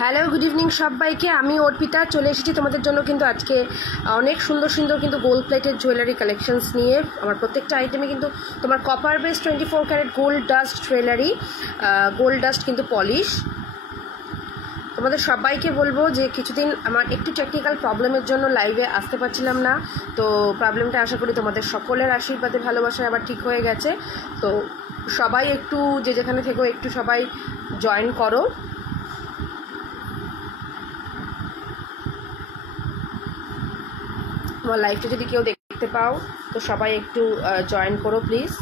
Hello, good evening সবাইকে। আমি অর্পিতা চলে এসেছি তোমাদের জন্য কিন্তু আজকে অনেক সুন্দর সুন্দর কিন্তু গোল্ড প্লেটেড জুয়েলারি কালেকশনস নিয়ে। আমার প্রত্যেকটা আইটেমে কিন্তু তোমার copper base 24 carat gold dust jewellery, gold dust কিন্তু পলিশ। তোমাদের সবাইকে বলবো যে কিছুদিন আমার একটু টেকনিক্যাল প্রবলেমের জন্য লাইভে আসতে পারছিলাম না, তো প্রবলেমটা আশা করি তোমাদের সকলের আশীর্বাদে ভালোবাসায় আবার ঠিক হয়ে গেছে। তো সবাই একটু যে যেখানে থেকো একটু সবাই জয়েন করো। তোমার লাইভটা যদি কেউ দেখতে পাও তো সবাই একটু জয়েন করো প্লিজ।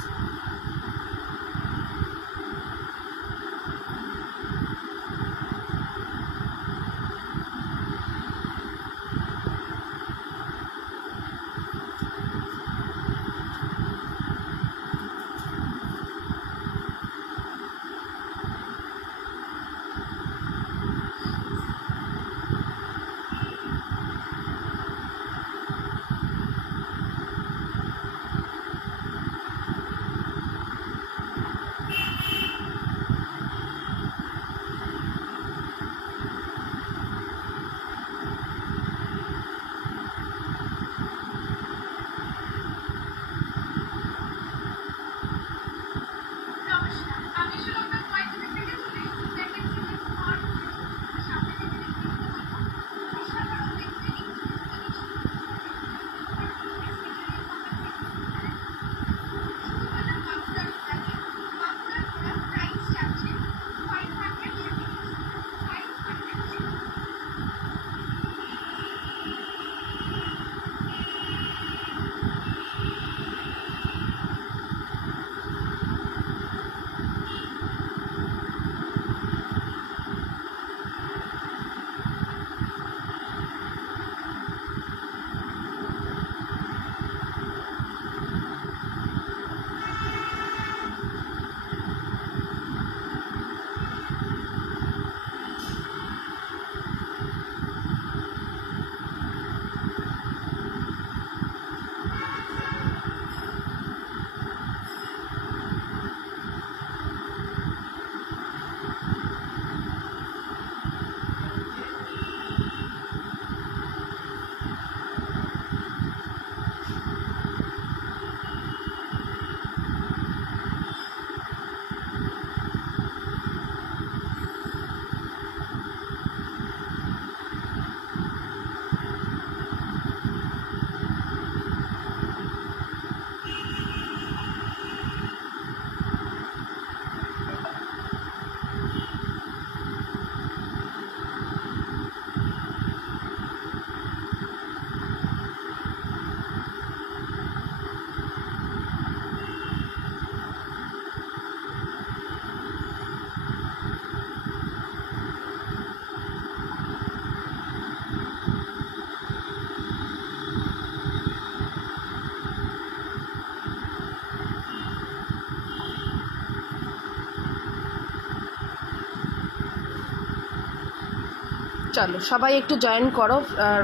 চলো সবাই একটু জয়েন করো,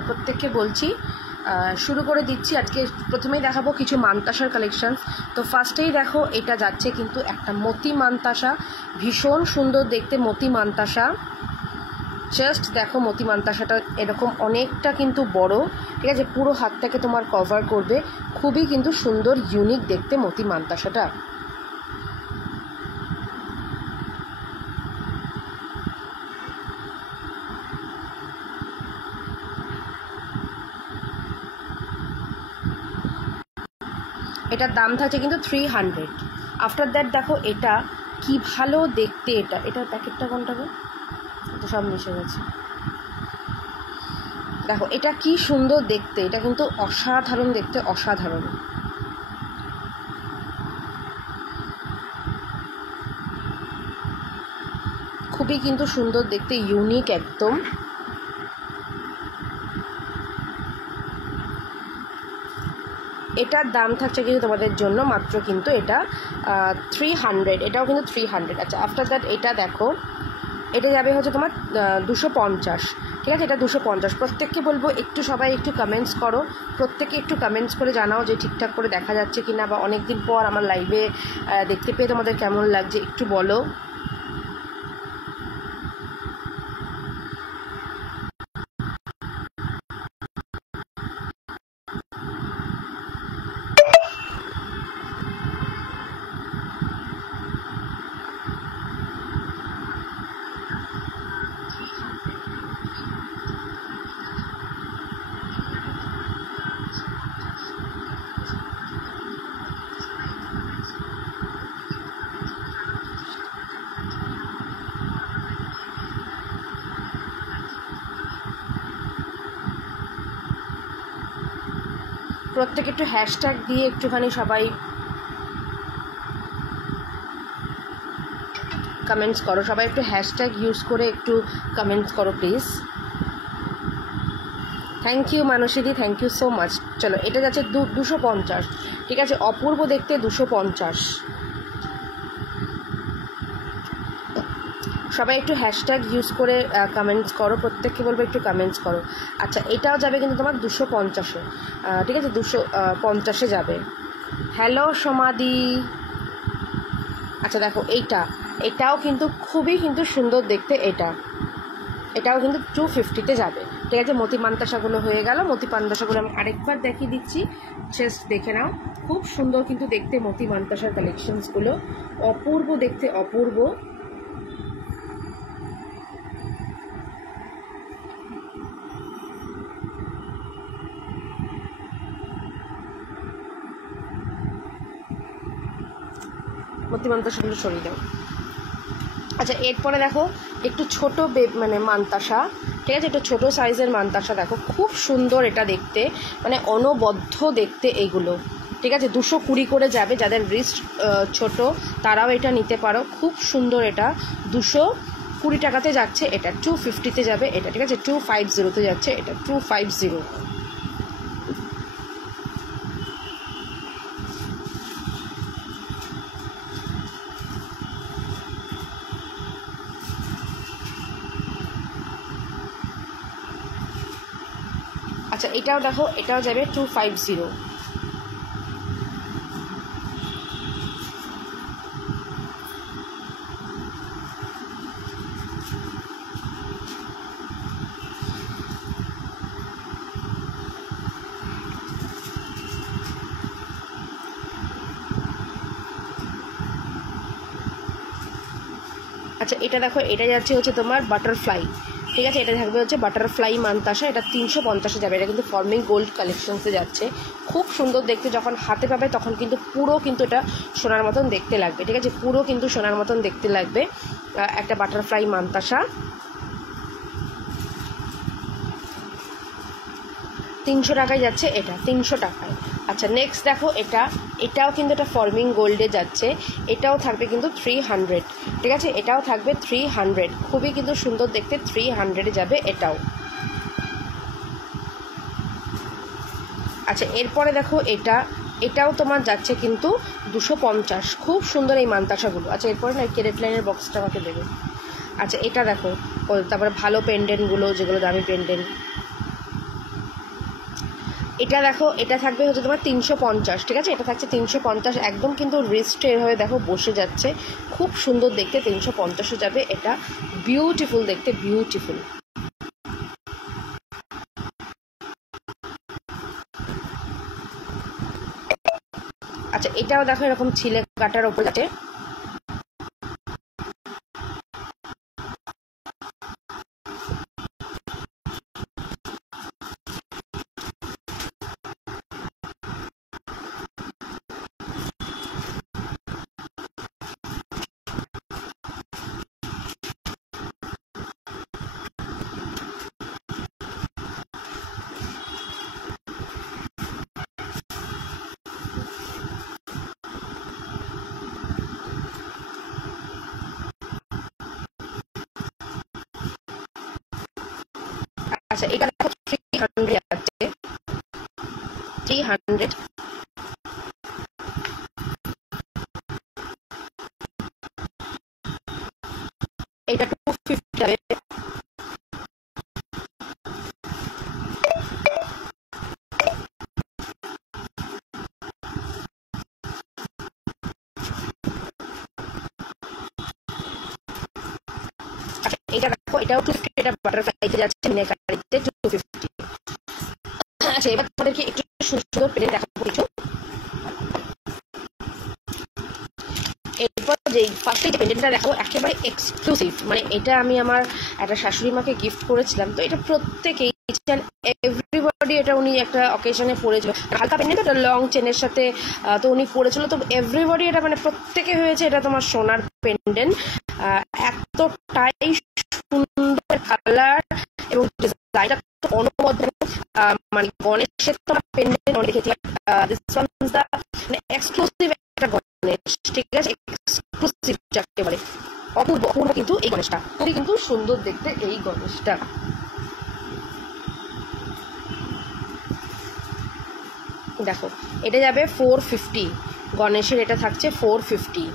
প্রত্যেককে বলছি। শুরু করে দিচ্ছি। আজকে প্রথমেই দেখাবো কিছু মানতাসার কালেকশন। তো ফার্স্টেই দেখো, এটা যাচ্ছে কিন্তু একটা মতি মানতাসা, ভীষণ সুন্দর দেখতে মতি মানতাসা। জাস্ট দেখো মতি মানতাসাটা এরকম অনেকটা কিন্তু বড়, ঠিক আছে, পুরো হাতটাকে তোমার কভার করবে। খুবই কিন্তু সুন্দর ইউনিক দেখতে মতি মানতাসাটা। এটার দাম থাকছে কিন্তু 300। আফটার দ্যাট দেখো এটা কি ভালো দেখতে। এটার প্যাকেটটা কোনটা গো? এটা সব মিশে গেছে। দেখো এটা কি সুন্দর দেখতে, এটা কিন্তু অসাধারণ দেখতে, অসাধারণ। খুবই কিন্তু সুন্দর দেখতে, ইউনিক একদম। এটার দাম থাকছে কিন্তু তোমাদের জন্য মাত্র কিন্তু এটা 300। এটাও কিন্তু 300। আচ্ছা, আফটার দ্যাট এটা দেখো, এটা যাবে হচ্ছে তোমার 250, ঠিক আছে, এটা 250। প্রত্যেককে বলবো একটু সবাই একটু কমেন্টস করো, প্রত্যেকে একটু কমেন্টস করে জানাও যে ঠিকঠাক করে দেখা যাচ্ছে কি না, বা অনেক দিন পর আমার লাইভে দেখতে পেয়ে তোমাদের কেমন লাগছে একটু বলো। প্রত্যেকে একটু হ্যাশট্যাগ দিয়ে একটুখানি সবাই কমেন্টস করো, সবাই একটু হ্যাশট্যাগ ইউজ করে একটু কমেন্টস করো প্লিজ। থ্যাংক ইউ মানসীদি, থ্যাংক ইউ সো মাচ। চলো এটা যাচ্ছে 250, ঠিক আছে, অপূর্ব দেখতে 250। সবাই একটু হ্যাশট্যাগ ইউজ করে কমেন্টস করো, প্রত্যেককে বলবো একটু কমেন্টস করো। আচ্ছা এটাও যাবে কিন্তু তোমার 250-এ, ঠিক আছে, 250-এ যাবে। হ্যালো সমাধি। আচ্ছা দেখো এটাও কিন্তু খুবই কিন্তু সুন্দর দেখতে, এটাও কিন্তু 250-তে যাবে, ঠিক আছে। মতি মান্তাসাগুলো হয়ে গেল, মতি মান্তাসাগুলো আমি আরেকবার দেখিয়ে দিচ্ছি, জাস্ট দেখে নাও। খুব সুন্দর কিন্তু দেখতে মতি মান্তাসার কালেকশনসগুলো, অপূর্ব দেখতে, অপূর্ব। মতি মান্তাসাগুলো সরিয়ে দাও। আচ্ছা এরপরে দেখো একটু ছোট মানে মান্তাসা, ঠিক আছে, একটু ছোটো সাইজের মান্তাসা দেখো, খুব সুন্দর এটা দেখতে, মানে অনবদ্য দেখতে এগুলো, ঠিক আছে। 220 করে যাবে, যাদের রিস্ট ছোট তারাও এটা নিতে পারো, খুব সুন্দর। এটা 220 টাকাতে যাচ্ছে, এটা 250-তে যাবে এটা, ঠিক আছে, 250-তে যাচ্ছে এটা, 250। আচ্ছা এটাও দেখো, এটাও যাবে 250। আচ্ছা এটা দেখো, এটা যাচ্ছে হচ্ছে তোমার বাটারফ্লাই, ঠিক আছে, এটা থাকবে হচ্ছে বাটারফ্লাই মান্তাসা, এটা 350-এ যাবে। এটা কিন্তু ফর্মিং গোল্ড কালেকশনসে যাচ্ছে, খুব সুন্দর দেখতে। যখন হাতে পাবে তখন কিন্তু পুরো কিন্তু এটা সোনার মতন দেখতে লাগবে, ঠিক আছে, পুরো কিন্তু সোনার মতন দেখতে লাগবে একটা বাটারফ্লাই মান্তাসা। 300 টাকায় যাচ্ছে এটা, 300 টাকায়। আচ্ছা নেক্সট দেখো এটাও কিন্তু এটা ফর্মিং গোল্ডে যাচ্ছে, এটাও থাকবে কিন্তু 300, ঠিক আছে, এটাও থাকবে 300, খুবই কিন্তু সুন্দর দেখতে, 300-এ যাবে এটাও। আচ্ছা এরপরে দেখো এটাও তোমার যাচ্ছে কিন্তু 250, খুব সুন্দর এই মান্তাসাগুলো। আচ্ছা এরপরে না কেরেট লাইনের বক্সটা আমাকে দেবে। আচ্ছা এটা দেখো, তারপরে ভালো পেন্ডেন্টগুলো, যেগুলো দামি পেন্ডেন্ট, এটা দেখো, এটা থাকবে হচ্ছে তোমার 350, ঠিক আছে, এটা থাকছে 350, একদম কিন্তু রিস্টে এভাবে দেখো বসে যাচ্ছে, খুব সুন্দর দেখতে, 350-এ যাবে এটা, বিউটিফুল দেখতে, বিউটিফুল। আচ্ছা এটাও দেখো এরকম ছিলে কাটার ওপর আছে, আচ্ছা এটা দেখো 300 আছে, 300। এটা 250 যাবে। এটা দেখো, এটাও 250, এটা বাটারফ্লাইতে যাচ্ছে, নেকারিতে 250। আচ্ছা এবার তোমাদেরকে একটু সুন্দর পেন্ডেন্ট দেখাবো কিছু। এরপর যে ফার্স্টে যে পেন্ডেন্টটা দেখাবো একেবারে এক্সক্লুসিভ, মানে এটা আমি আমার একটা শাশুড়ি মাকে গিফট করেছিলাম, তো এটা প্রত্যেকেই এভরিবডি, এটা উনি একটা অকেশনে পড়েছিল, হালকা পেন্ডেন্ট, এটা লং চেনের সাথে, তো উনি পড়েছিল, তো এভরিবডি এটা মানে প্রত্যেকে হয়েছে এটা তোমার সোনার পেন্ডেন্ট, এতটাই সুন্দর কালার এবং ডিজাইনটা অনবদ্য, মানে গণেশের তো পেন্ডেন্ট অনেক দেখেছি, this one is the exclusive একটা গণেশ, ঠিক আছে, এক্সক্লুসিভ যাকে বলে, অপূর্ব অপূর্ব কিন্তু এই গণেশটা, খুবই কিন্তু সুন্দর দেখতে এই গণেশটা। দেখো এটা যাবে 450, গণেশের এটা থাকছে 450।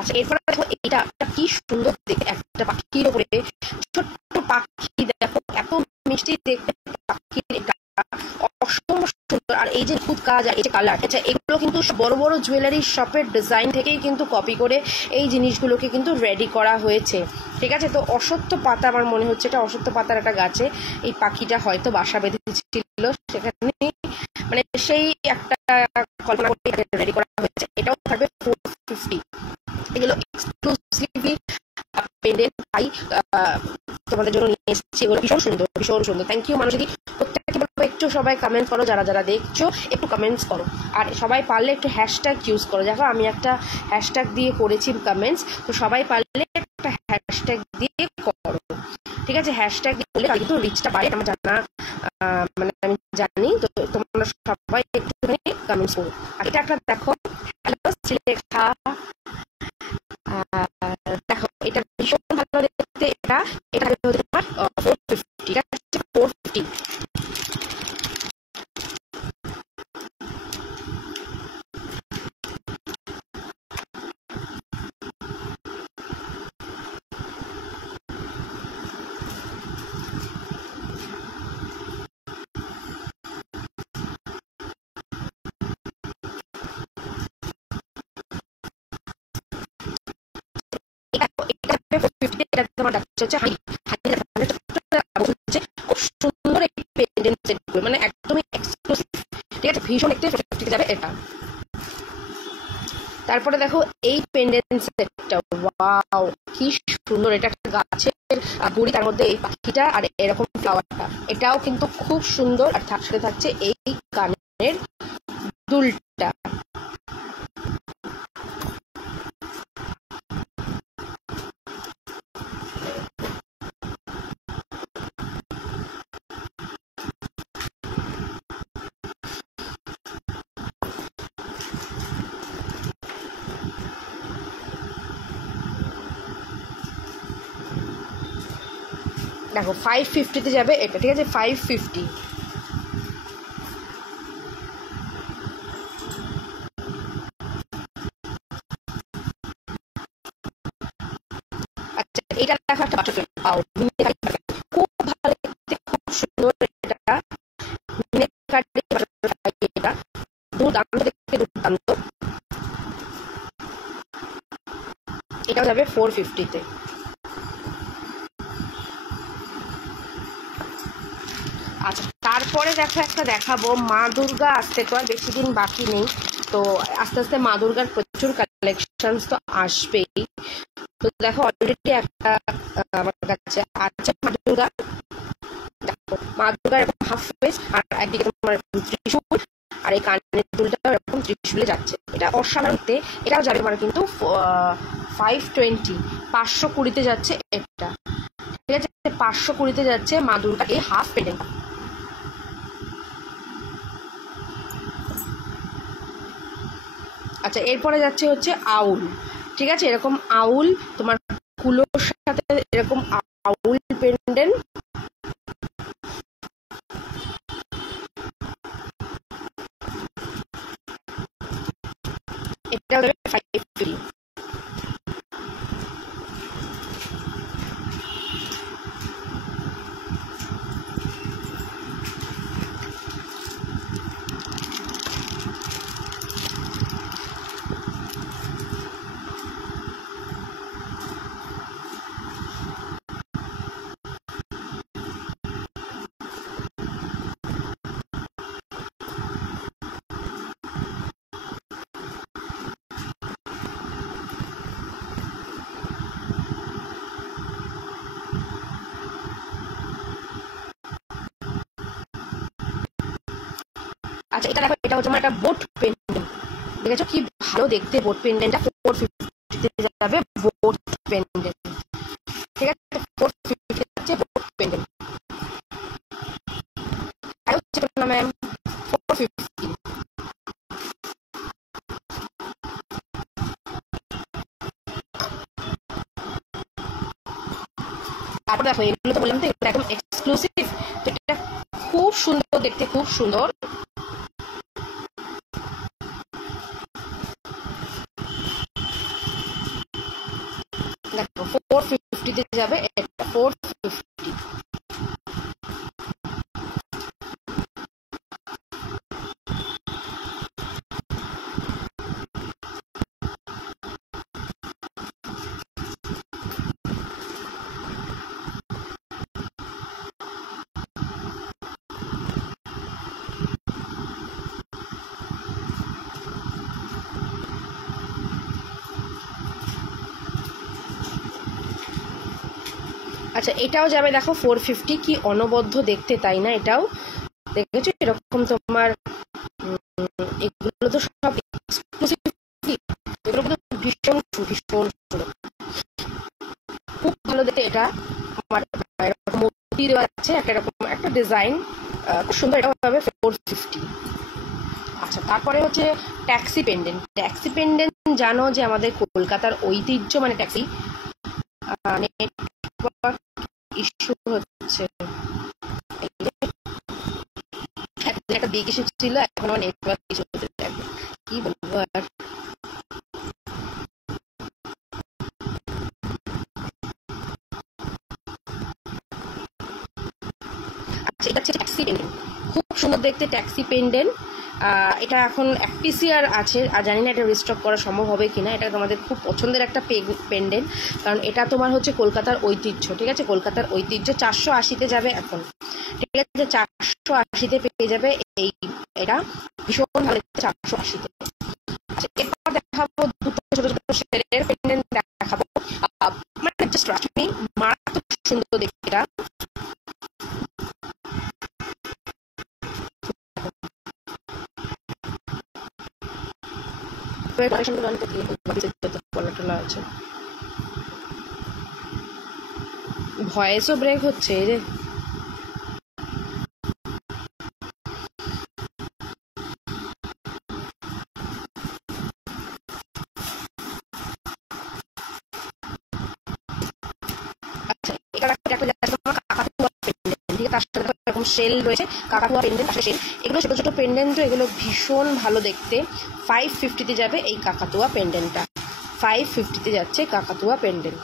আচ্ছা এরপরে দেখো এইটা কি সুন্দর দেখতে, একটা পাখির উপরে ছোট্ট পাখি, দেখো এত মিষ্টি দেখতে পাখির, এটা অসম্ভব সুন্দর। আর এই যে খুদ কাজ আর এই যে কালার, আচ্ছা এগুলো কিন্তু বড় বড় জুয়েলারি শপের ডিজাইন থেকেই কিন্তু কপি করে এই জিনিসগুলোকে কিন্তু রেডি করা হয়েছে, ঠিক আছে। তো অশ্বত্থ পাতা, আমার মনে হচ্ছে এটা অশ্বত্থ পাতার একটা গাছে এই পাখিটা হয়তো বাসা বেঁধেছিল, সেখানে মানে সেই একটা কল্পনা করে রেডি করা হয়েছে। এটাও থাকবে 450। এগুলো এক্সক্লুসিভলি পেন্ডেন্ট পাই তোমাদের জন্য নিয়ে এসেছি, এগুলো ভীষণ সুন্দর ভীষণ সুন্দর। থ্যাংক ইউ মানুষ, যদি প্রত্যেককে বলবো একটু সবাই কমেন্ট করো, যারা যারা দেখছো একটু কমেন্টস করো, আর সবাই পারলে একটু হ্যাশট্যাগ ইউজ করো। দেখো আমি একটা হ্যাশট্যাগ দিয়ে করেছি কমেন্টস, তো সবাই পারলে একটা হ্যাশট্যাগ দিয়ে করো, ঠিক আছে। হ্যাশট্যাগ দিয়ে করলে কিন্তু রিচটা বাড়ে, আমার জানা মানে আমি জানি। তো তোমরা সবাই একটুখানি কমেন্টস করো। আর এটা একটা দেখো হ্যালো লেখা, দেখো এটা ভীষণ ভালো দেখতে, এটা এটা হচ্ছে তোমার 450, ঠিক আছে 450। মানে একদমই এক্সক্লুসিভ, ঠিক আছে, ভীষণ একটু যাবে এটা। তারপরে দেখো এই পেন্ডেন্ট সেটটা, ওয়াও কি সুন্দর, এটা একটা গাছের গুড়ি, তার মধ্যে এই পাখিটা আর এরকম ফ্লাওয়ারটা, এটাও কিন্তু খুব সুন্দর। আর সাথে থাকছে এই কানের দুলটা, দেখো 550-তে যাবে এটা, ঠিক আছে 550। আচ্ছা এটা দেখো একটা বাটারফ্লাই, খুব ভালো দেখতে, খুব সুন্দর, এটা এটা দুর্দান্ত দেখতে, দুর্দান্ত। এটাও যাবে 450-তে। আচ্ছা তারপরে দেখো একটা দেখাবো, মা দুর্গা আসতে তো আর বেশি দিন বাকি নেই, তো আস্তে আস্তে মা দুর্গার প্রচুর কালেকশন তো আসবেই। তো দেখো অলরেডি একটা আমার কাছে আছে মা দুর্গা, দেখো মা দুর্গার এরকম হাফ ফেস, আর একদিকে তোমার ত্রিশূল, আর এই কানের দুলটা এরকম ত্রিশূলে যাচ্ছে, এটা অসাধারণ দেখতে। এটাও যাবে মানে কিন্তু 520, 520-তে যাচ্ছে এটা, ঠিক আছে 520-তে যাচ্ছে মা দুর্গা এই হাফ পেন্ডেন্ট। আচ্ছা এরপরে যাচ্ছে হচ্ছে আউল, ঠিক আছে, এরকম আউল তোমার কুলোর সাথে এরকম আউল পেন্ডেন্ট, এটা 550। আচ্ছা এটা দেখো, এটা হচ্ছে আমার একটা বোট পেন্ডেন্ট, ঠিক আছে, কি ভালো দেখতে বোট পেন্ডেন্টটা 450 যাবে বোট পেন্ডেন্ট। ঠিক আছে, 450 যাচ্ছে বোট পেন্ডেন্ট। আর হচ্ছে না ম্যাম 450। তারপর দেখো এগুলো তো বললাম তো এগুলো একদম এক্সক্লুসিভ, তো এটা খুব সুন্দর দেখতে, খুব সুন্দর। দেখো 450 যাবে এটা 450। আচ্ছা এটাও যাবে দেখো 450, কি অনবদ্য দেখতে তাই না? এটাও দেখেছো এরকম তোমার এগুলো তো সব এক্সক্লুসিভ, এগুলো কিন্তু ভীষণ ভীষণ খুব ভালো দেখতে। এটা আমার এরকম মূর্তি দেওয়া আছে, এরকম একটা ডিজাইন খুব সুন্দর, এটা হবে 450। আচ্ছা তারপরে হচ্ছে ট্যাক্সি পেন্ডেন্ট। ট্যাক্সি পেন্ডেন্ট জানো যে আমাদের কলকাতার ঐতিহ্য, মানে ট্যাক্সি ইস্যু হচ্ছে, একটা বিগ ইস্যু ছিল, এখন আমার নেটওয়ার্ক ইস্যু হতে থাকবে, কি বলবো আর। আচ্ছা এটা হচ্ছে ট্যাক্সি পেন্ডেন্ট, খুব সুন্দর দেখতে ট্যাক্সি পেন্ডেন্ট। এটা এখন এক পিসিআর আছে, আর জানি না এটা রিস্টক করা সম্ভব হবে কিনা। এটা তোমাদের খুব পছন্দের একটা পেন্ডেন্ট, কারণ এটা তোমার হচ্ছে কলকাতার ঐতিহ্য। ঠিক আছে, কলকাতার ঐতিহ্য 480-তে যাবে এখন। ঠিক আছে, 480-তে পেয়ে যাবে এই, এটা ভীষণ ভালো 480-তে। এরপর দেখাবো দুটো ছোট ছোট শেলের পেন্ডেন্ট দেখাবো, মানে জাস্ট ট্রাস্ট মি, মারাত্মক সুন্দর দেখতে এটা। ভয়েসও ব্রেক হচ্ছে রে। আচ্ছা এটা একটা যাচ্ছে তোমার কাকাতুয়া পেন্ডেন্ট, ঠিক আছে, তার সাথে এরকম শেল রয়েছে, কাকাতুয়া পেন্ডেন্ট পাশে শেল, এগুলো ছোট ছোট পেন্ডেন্ট, এগুলো ভীষণ ভালো দেখতে। 550-তে যাবে এই কাকাতুয়া পেন্ডেন্টটা, 550-তে যাচ্ছে কাকাতুয়া পেন্ডেন্ট।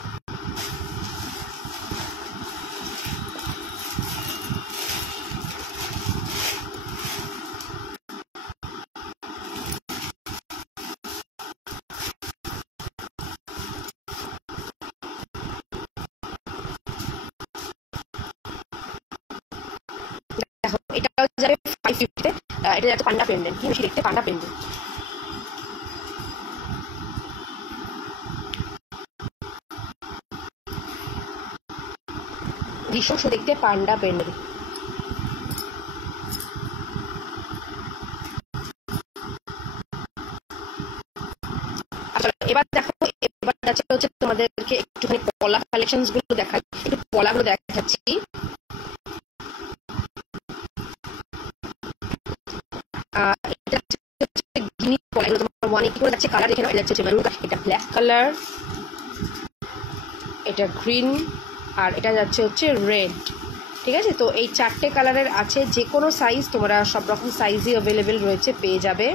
দেখো এটাও যাবে 550-তে, এটা যাচ্ছে পান্ডা পেন্ডেন্ট, কি বেশি দেখতে পান্ডা পেন্ডেন্ট। ভীষণ দেখতে পান্ডা পেন্ডেন্ট। এবার দেখো, এবার হচ্ছে তোমাদেরকে একটুখানি পলা কালেকশনস গুলো দেখাই, একটু পলাগুলো দেখাচ্ছি। এটা হচ্ছে গিনি পলা, এগুলো তোমার 180 করে যাচ্ছে। কালার দেখে নাও, এটা হচ্ছে মেরুন, এটা ব্ল্যাক কালার, এটা গ্রিন, আর এটা যাচ্ছে হচ্ছে রেড। ঠিক আছে, তো এই 4টে কালারের আছে, যে কোনো সাইজ তোমরা সব রকম সাইজই অ্যাভেলেবেল রয়েছে, পেয়ে যাবে।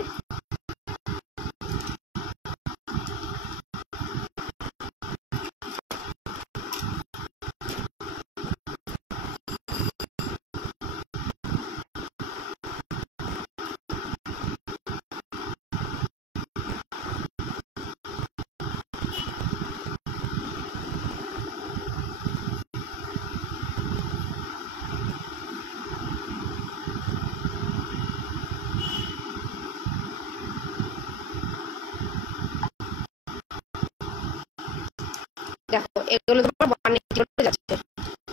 দেখো এগুলো তোমার 180 করে যাচ্ছে।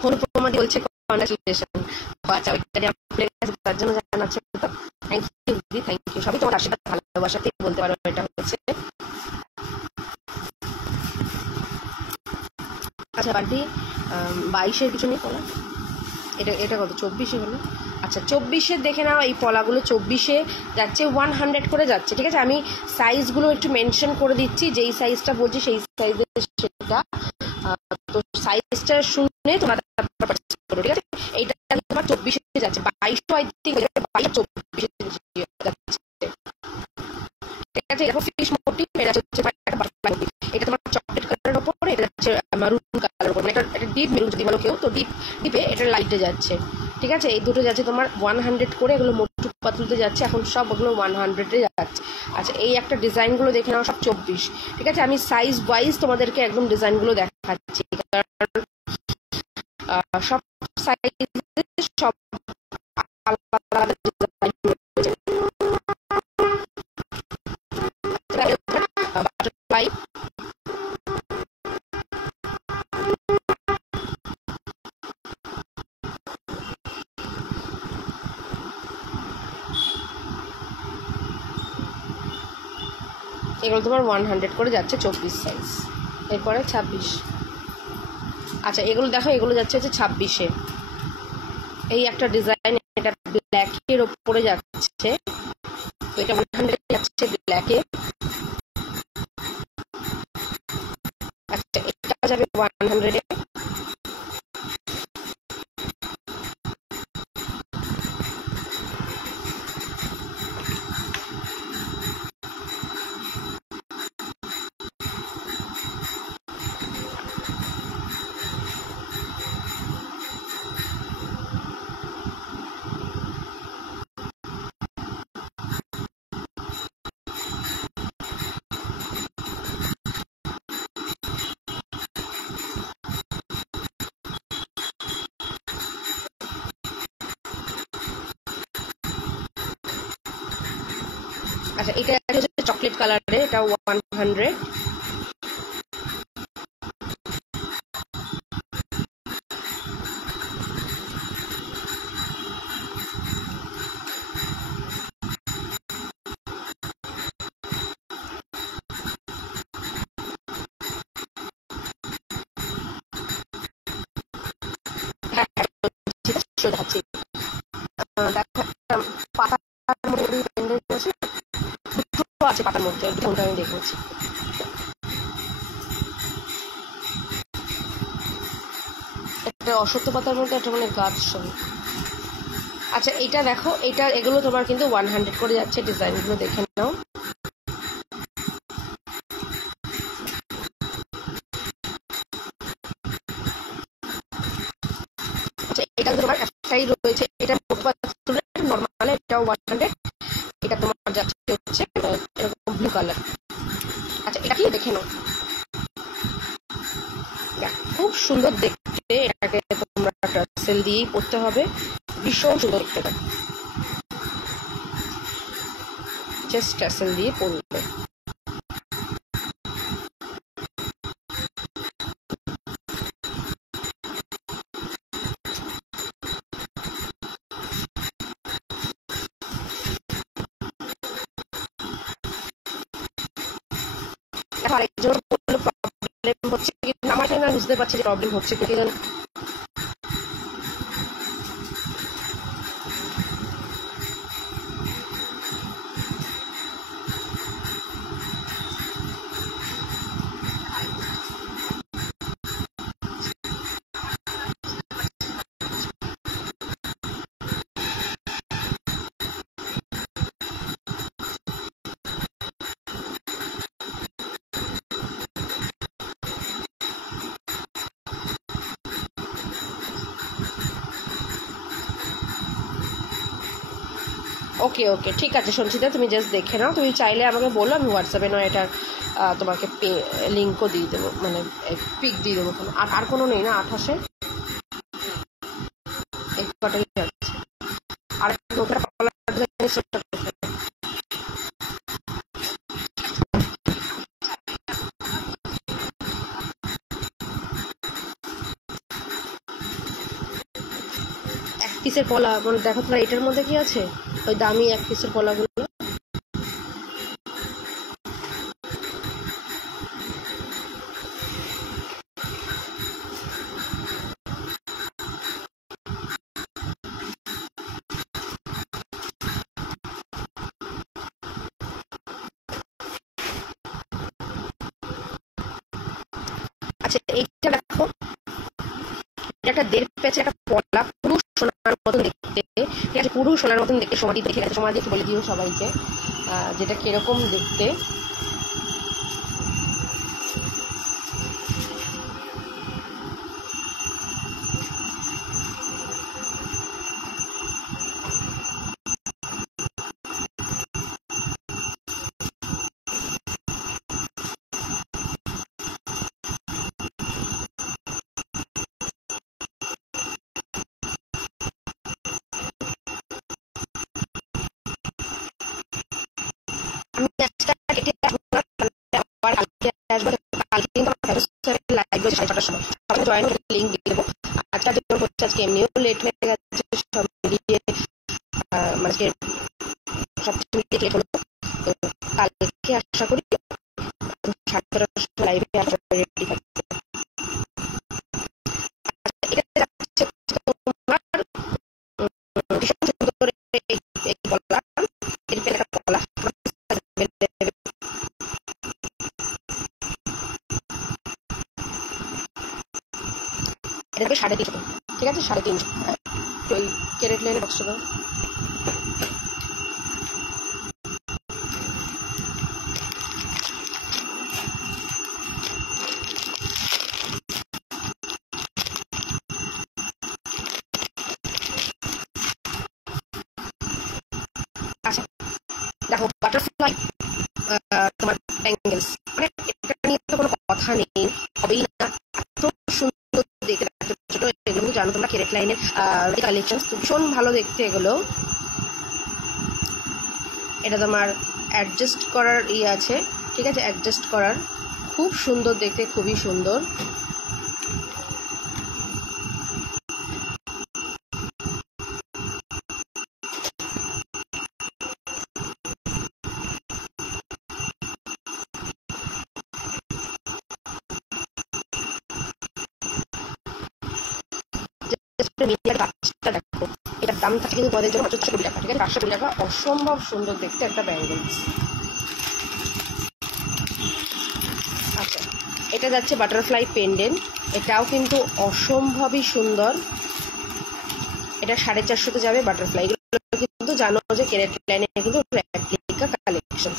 অনুপমা বলছে কংগ্রাচুলেশন। আচ্ছা ওইটা ভুলে গেছে, তার জন্য জানাচ্ছি, থ্যাংক ইউ দিদি, থ্যাংক ইউ, সবই তোমার আশীর্বাদ ভালোবাসাতেই বলতে পারো এটা হচ্ছে। আচ্ছা বাড়ি 22-এর কিছু নেই পলা, এটা কত 24-এ হলো। আচ্ছা 24-এ দেখে নাও, এই পলাগুলো 24-এ যাচ্ছে 100 করে যাচ্ছে, ঠিক আছে। আমি সাইজগুলো একটু মেনশন করে দিচ্ছি, যেই সাইজটা বলছি সেই সাইজে সেটা, তো সাইজটা শুনে তোমরা পারচেজ করো, ঠিক আছে। এইটা তোমার 24-এ যাচ্ছে, 22 আই থিঙ্ক 24-এ যাচ্ছে, ঠিক আছে। দেখো ফিশ মোটিভ, এটা হচ্ছে এটা তোমার চকলেট কালারের উপরে, এটা হচ্ছে মারুন কালারের উপর, এটা ডিপ মেরুন যদি বলো কেউ, তো ডিপে এটা লাইটে যাচ্ছে, ঠিক আছে। এই দুটো যাচ্ছে তোমার 100 করে, এগুলো মোটু পাতলুতে যাচ্ছে, এখন সব ওগুলো 100-এ যাচ্ছে। আচ্ছা এই একটা ডিজাইনগুলো দেখে নাও, সব 24, ঠিক আছে। আমি সাইজ ওয়াইজ তোমাদেরকে একদম ডিজাইনগুলো দেখাচ্ছি, কারণ সব সাইজ সব আলাদা ডিজাইন বাটারফ্লাই। এগুলো তোমার 100 করে যাচ্ছে 24 সাইজ। এরপরে 26। আচ্ছা এগুলো দেখো, এগুলো যাচ্ছে হচ্ছে 26-এ, এই একটা ডিজাইন, এটা ব্ল্যাকের ওপরে যাচ্ছে, তো এটা 100 যাচ্ছে ব্ল্যাকে। আচ্ছা এটা যাবে 100-এ। আচ্ছা এটা হচ্ছে চকলেট কালারে, এটা 100। দেখাচ্ছি, পাতার মধ্যে আছে, দুটো আছে পাতার মধ্যে, কোনটা আমি দেখছি। একটা অসত্য পাতার মধ্যে, একটা মানে গাছ সবই। আচ্ছা এইটা দেখো, এটা এগুলো তোমার কিন্তু 100 করে যাচ্ছে, ডিজাইনগুলো দেখে নাও। আচ্ছা এটা তোমার একটাই রয়েছে, এটা নর্মাল, এটাও 100, এটা তোমার যাচ্ছে হচ্ছে এরকম ব্লু কালার। আচ্ছা এটা কি দেখে নাও, খুব সুন্দর দেখতে, এটাকে তোমরা টার্সেল দিয়েই পরতে হবে, ভীষণ সুন্দর দেখতে পাবে, জাস্ট টার্সেল দিয়ে পরবে। আরেকজন বললো প্রবলেম হচ্ছে, আমার না বুঝতে পারছি যে প্রবলেম হচ্ছে কি জানো। ওকে ওকে ঠিক আছে সঞ্চিতা, তুমি জাস্ট দেখে নাও, তুমি চাইলে আমাকে বলো, আমি হোয়াটসঅ্যাপে নয় এটা তোমাকে লিঙ্কও দিয়ে দেবো, মানে পিক দিয়ে দেবো। আর কোনো নেই না 28-এ, এই কটাই আছে। আর এক পিসের পলা, মানে দেখো তোমরা এটার মধ্যে কি আছে, ওই দামি এক পিসের পলাগুলো। এইটা দেখো, একটা 1.5 প্যাচের একটা পলা, পুরো সোনার মতন দেখতে, ঠিক আছে, পুরো সোনার মতন দেখতে। সমাধি দেখে গেছে, সমাধি একটু বলে দিও সবাইকে যেটা কিরকম দেখতে। আমি আজকে কেটে আবার কালকে আসবো। কালকে কিন্তু আমার লাইভ রয়েছে 6:30টার সময়, সবাই জয়েন করে লিঙ্ক দিয়ে দেবো। আজকে হচ্ছে আজকে এমনিও লেট হয়ে গেছে, সব মিলিয়ে মানে সব কিছু মিলিয়ে লেট হলো। তো কালকে আশা করি 7:30টার সময় লাইভে আসা রেডি থাকবে। এটা যাচ্ছে তোমার ভীষণ সুন্দর এই গলা, এর পেলে একটা গলা, এটা 350, ঠিক আছে, 350 ওই ক্যারেট লাইনের বক্সটা। আচ্ছা দেখো, বাটারফ্লাই তোমার ব্যাঙ্গেলস, মানে এটা নিয়ে তো কোনো কথা নেই, হবেই না। এত সুন্দর দেখতে, ছোট এগুলো জানো তোমরা, ক্যারেট লাইনের কালেকশন ভীষণ ভালো দেখতে এগুলো। এটা তোমার অ্যাডজাস্ট করার আছে, ঠিক আছে, অ্যাডজাস্ট করার, খুব সুন্দর দেখতে, খুবই সুন্দর। বাচ্চাটা দেখো, এটার দাম থাকে কিন্তু তোমাদের জন্য 520 টাকা, ঠিক আছে, 520 টাকা। অসম্ভব সুন্দর দেখতে একটা ব্যাঙ্গেলস। আচ্ছা, এটা যাচ্ছে বাটারফ্লাই পেন্ডেন্ট, এটাও কিন্তু অসম্ভবই সুন্দর। এটা 450-তে যাবে বাটারফ্লাই। এগুলো কিন্তু জানো যে ক্যারেট লাইনের কিন্তু রেপ্লিকা কালেকশন।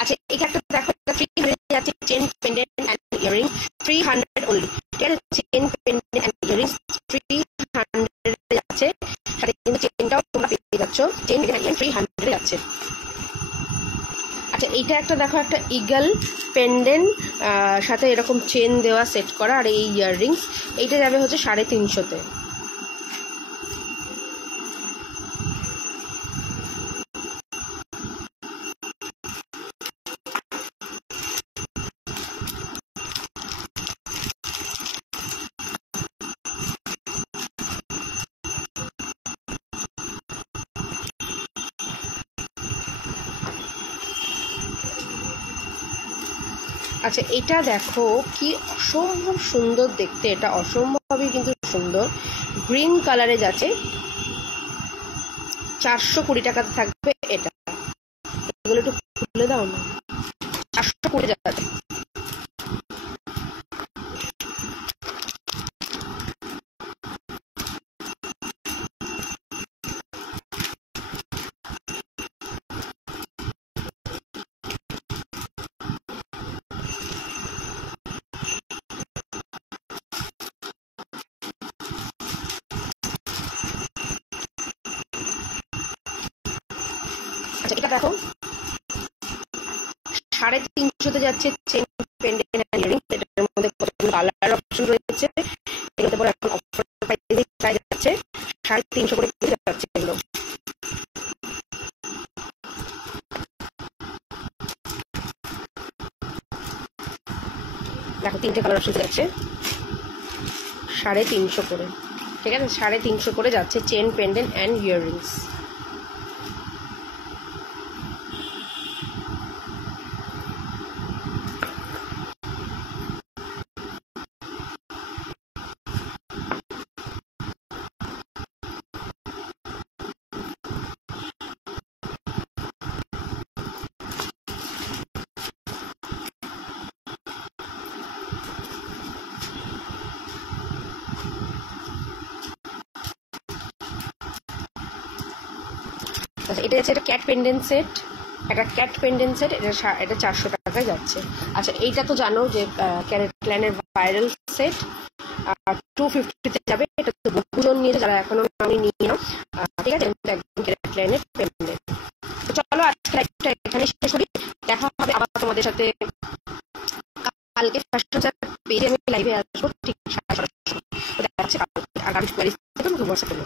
আচ্ছা, এখানে একটা দেখো, 300 যাচ্ছে chain pendant and earring, 300 only, ঠিক আছে, চেন পেন্ডেন্ট এন্ড ইয়ারিং 300 যাচ্ছে, সাথে কিন্তু চেনটাও তোমরা পেয়ে যাচ্ছ, চেন পেন্ডেন্ট 300 যাচ্ছে। আচ্ছা, এইটা একটা দেখো, একটা ইগল পেন্ডেন্ট সাথে এরকম চেন দেওয়া সেট করা, আর এই ইয়াররিংস, এইটা যাবে হচ্ছে 350-তে। আচ্ছা, এটা দেখো কি অসম্ভব সুন্দর দেখতে, এটা অসম্ভবই কিন্তু সুন্দর, গ্রিন কালারে যাচ্ছে, 420 টাকাতে থাকবে এটা। এগুলো একটু খুলে দাও না, 420 যাচ্ছে। আচ্ছা, এটা দেখো 350-তে যাচ্ছে চেন পেন্ডেন্ট এন্ড ইয়ারিং, এটার মধ্যে কতগুলো কালার অপশন রয়েছে, এগুলোতে পরে এখন অফার প্রাইসে প্রাইস যাচ্ছে 350 করে যাচ্ছে এগুলো। দেখো 3টে কালার অপশন যাচ্ছে 350 করে, ঠিক আছে? 350 করে যাচ্ছে চেন, পেন্ডেন্ট অ্যান্ড ইয়াররিংস। আচ্ছা, এটা যাচ্ছে একটা ক্যাট পেন্ডেন্ট সেট, এটা 400 টাকায় যাচ্ছে। আচ্ছা, এইটা তো জানো যে ক্যারেট ক্ল্যানের ভাইরাল সেট 250-তে যাবে। এটা তো বহুজন নিয়েছে, যারা এখনো আমি নিয়ে নাও, ঠিক আছে? একদম ক্যারেট ক্ল্যানের পেন্ডেন্ট। তো চলো আজকে লাইভটা এখানে শেষ করি, দেখা হবে আবার তোমাদের সাথে কালকে ফ্যাশন পেজে আমি লাইভে আসবো ঠিক 6:30 দেখা যাচ্ছে। আর আমি হোয়াটসঅ্যাপে